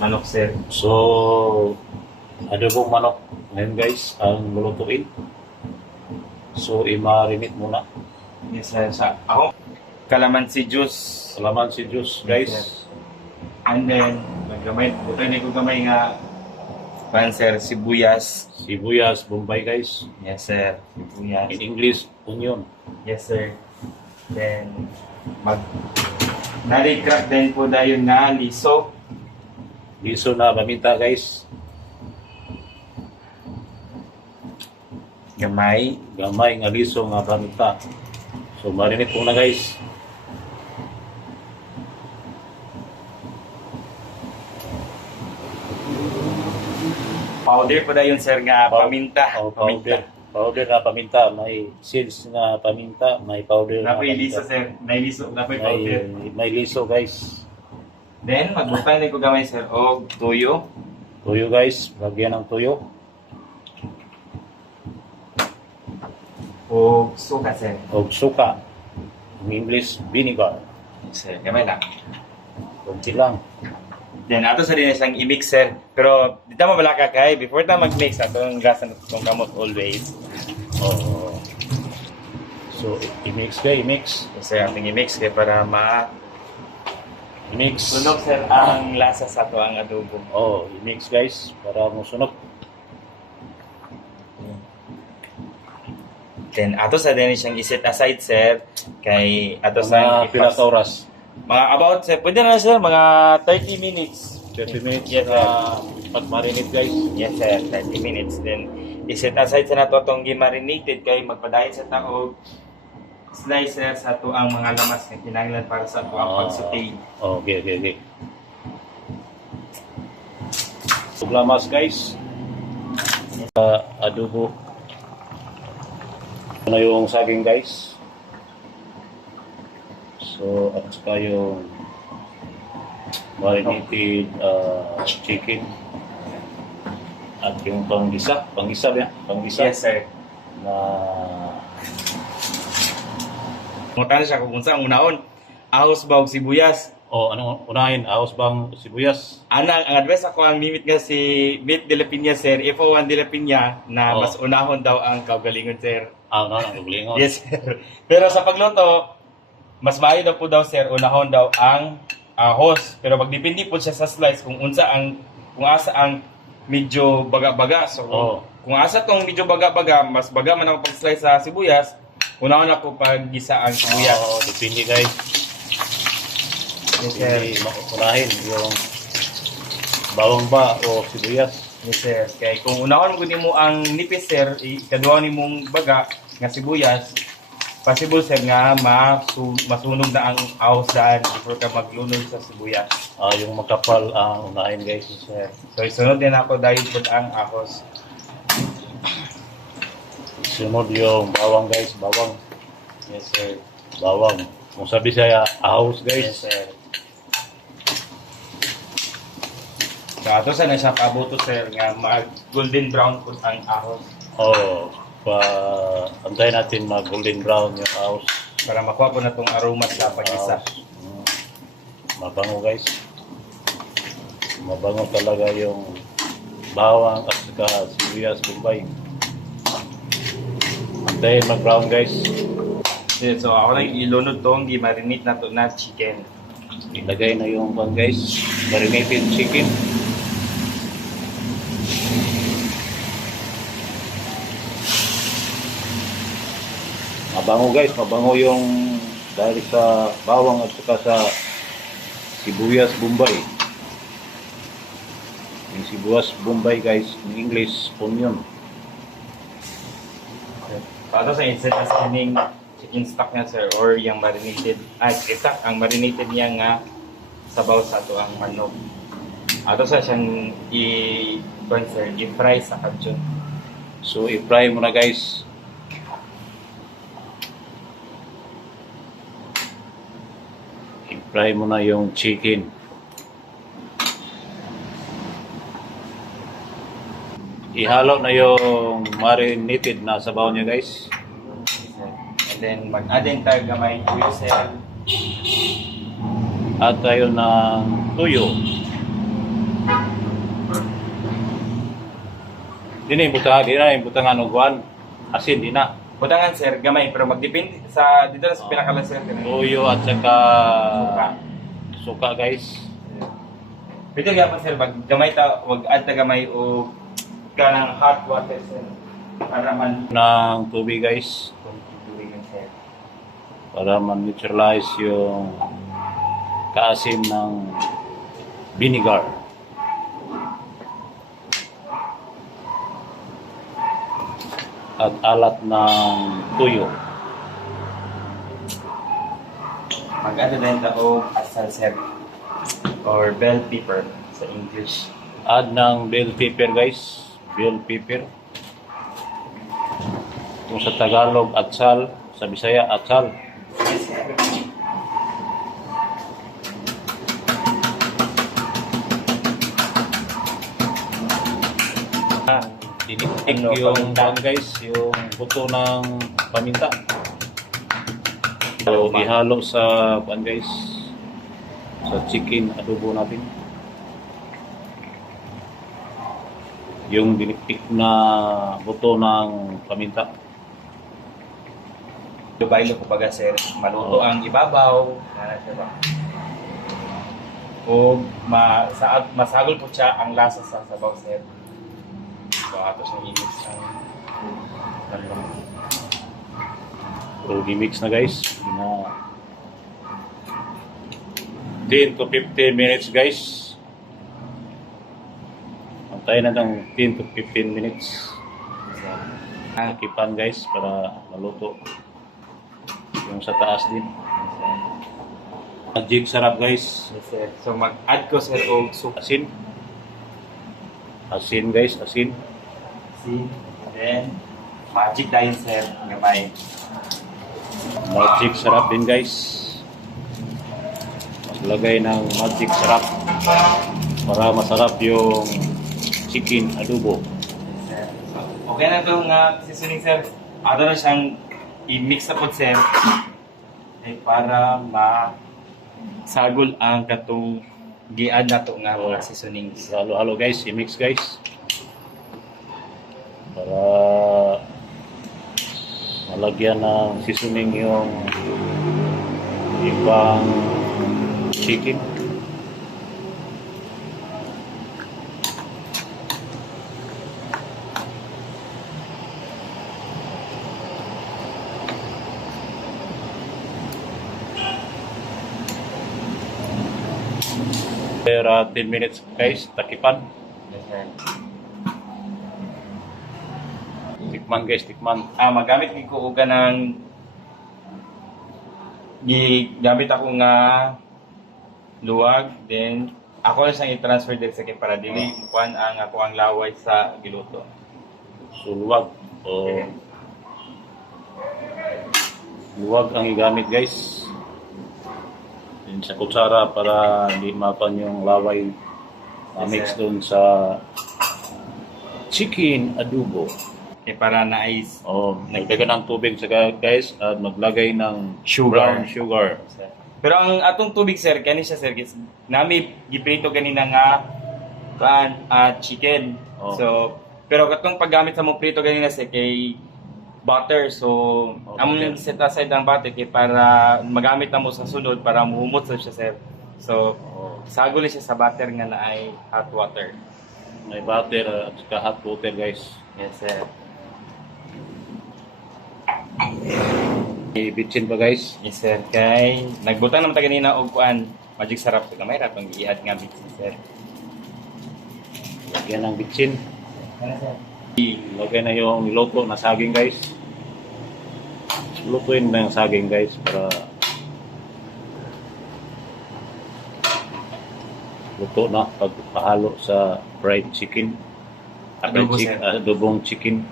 manok, sir. So, adobong manok ngayon guys ang lulutuin. So, i-marinate muna. Yes, sir. Ako, calamansi juice. Kalamansi juice guys. And then, butay na ko gamay nga sir, sibuyas. Sibuyas, Bombay guys. Yes, sir. Sibuyas. In English, onion. Yes, sir. Then, nari-crack din po dayon nga liso. Liso na paminta guys. Gamay. Gamay nga liso nga paminta. So, marinate muna guys. Powder po dayon, sir, nga paminta. Oh, powder. Powder na paminta. May seeds na paminta. May powder na Napoy liso, paminta. sir. Nailiso, napoy powder. May liso guys. Then, magbutay na ko gamay, sir, o tuyo. Tuyo guys. Lagyan ng tuyo. O suka, sir. O suka. In English, vinegar. Sir, gamay lang. Kunti lang. Then, ato sa din isang i-mix, sir. Pero, dito mo balaka kay, before tayo mag-mix, ato ang gasan itong kamot always. Oh. So, i-mix kayo, i-mix. Yes, sir, ating i-mix kay para I-mix. sunog, sir, ang lasa sa ito ang adobo. Oh, i-mix guys. Para mo sunog. Then, ato sa din siyang iset aside, sir. Kay, ato sa Mga pilas oras. mga about, sir, pwede na, sir, mga 30 minutes. 30 minutes Yes, sir. na pag-marinate guys. Yes, sir, 30 minutes. Then, iset aside sa nato itong gimarinated kay magpadayon sa taog slicer sa ito ang mga lamas na kinahanglan para sa ito ang pag-saute. Okay. Lamas guys. Adobo. Ano yung saging guys. So, at saka yung marinated chicken. At yung panggisa ba? Panggisa Yes, sir. na Mutan siya kung saan unahon. Ahos ba og sibuyas? unahin, ahos bang sibuyas? Ang advice ako ang mimit nga si Meat de la Piña, sir. If Juan de la Piña na Oh. mas unahon daw ang kaugalingon, sir. Gulingon. Yes, sir. Pero sa pagluto, mas maayo daw po daw, sir, unahon daw ang ahos. Pero magdepende po siya sa slice kung asa ang medyo baga-baga. So, Oh. kung asa tong medyo baga-baga, mas baga man ako pag-slice sa sibuyas, unahon ako pag-gisa ang sibuyas. Depende guys. Yes, sir. Hindi unahin yung bawang ba o sibuyas. Yes, sir. Kaya kung unahon mo mo ang nipis, sir, ikaduha ni mong baga nga sibuyas, possible, sir, nga masunog na ang ahos daan before ka maglunod sa sibuyas. Yung makapal ang unahin guys. Sir. So, isunod din ako dahil po ang ahos. Sunod yung bawang guys. Bawang. Yes, sir. Bawang. Kung sabi saya, ahos Yes, guys. sir. So, ato sa nasa pabuto, sir, nga golden brown po ang ahos Antayin natin mag golden brown yung ahos. para makuha po na itong aroma sa pag-isa. Mabango guys. Mabango talaga yung bawang at saka sibuyas Bombay. Antayin mag brown guys. Yes, so ako lang ilunod tong gi-marinate na to na chicken. Ilagay na yung pan guys. Marinated chicken. Mabango guys, mabango yung dahil sa bawang at saka sa sibuyas Bombay. Yung sibuyas Bombay guys, in English, onion. Pato sa instead as kining chicken stock niya, sir, or yung marinated, stock, ang marinated niya nga sabaw sa ito ang manok. Ato sa siyang i-fry sa kachon. So, i-fry mo na guys. I-fry mo na yung chicken. Ihalo na yung marinated na sabaw niya guys. And then, mag-add din tayo gamay tuyo, sir. At tayo ng tuyo. Di na ibutangan og kuan. Asin di na. Butangan sir, gamay pero magdepende sa dito na sa pinakalan sir. Toyo at saka suka guys. Pwede gyapon sir, pag gamay ta, wag add ta gamay o kanang hot water sir. Para man Ng tubig guys. tubigan sir. Para man-neutralize yung kaasim ng vinegar. At alat ng tuyo. Mag-ano din ta o asal sir or bell pepper sa English. Add ng bell pepper guys. Bell pepper. Kung sa Tagalog, atsal. Sa Bisaya, atsal. Yes, sir. Tiniktik Ano, yung paminta. guys, yung buto ng paminta. So, ihalo sa guys, sa chicken adobo natin. Yung diniktik na buto ng paminta. Dubai ko paga sir, maluto Oo. ang ibabaw. Ano siya ba? O masagol po siya ang lasa sa sabaw sir. So ato siyang i-mix ang So, i-mix na guys. Na 10 to 15 minutes guys. Antayin na ng 10 to 15 minutes. Takipan guys para maluto. Yung sa taas din. Magic sarap guys. Yes, sir. So mag-add ko sir og soup. Asin. Asin guys, asin. Then magic dahil sir, gamay. Magic sarap din guys. Maglagay ng magic sarap para masarap yung chicken adobo. Sir. So, okay na ito nga seasoning sir. Ato na siyang i-mix na po sir. Para masagol ang katong gi-add na to nga mga seasonings. Halo-halo guys, i-mix guys. Para malagyan ng seasoning yung ibang chicken. Pero 10 minutes guys, takipan. Yes, sir. Tikman guys, tikman. Magamit ni ko og ng gamit ako nga luwag, then ako lang siyang i-transfer din sa akin para dili kuan ang ako ang laway sa giluto. Suluwag o luwag ang igamit guys. Din sa kutsara para hindi mapan yung laway mix doon sa chicken adobo. Para na-ice. O naglagay ng tubig sa guys at maglagay ng Sugar. brown sugar. Pero ang atong tubig sir, kani siya sir, nami giprito kanina nga kuan chicken. Oh. So, pero katong paggamit sa mo prito kanina sir kay butter. So, butter. set aside ang butter kay para magamit na mo sa sunod para muhumot sa siya sir. So, sagol siya sa butter nga na ay hot water. May butter at saka hot water guys. Yes sir. Ibitsin pa guys. Yes sir. Kay nagbutang naman ta kanina og kuan magic sarap sa kamay ra tong i-add nga bitsin sir. Lagyan ng bitsin. Ano sir? Lagay na yung niluto na saging guys. Lutuin na yung saging guys para luto na pagpahalo sa fried chicken. Adobo, sir. Adobong chicken.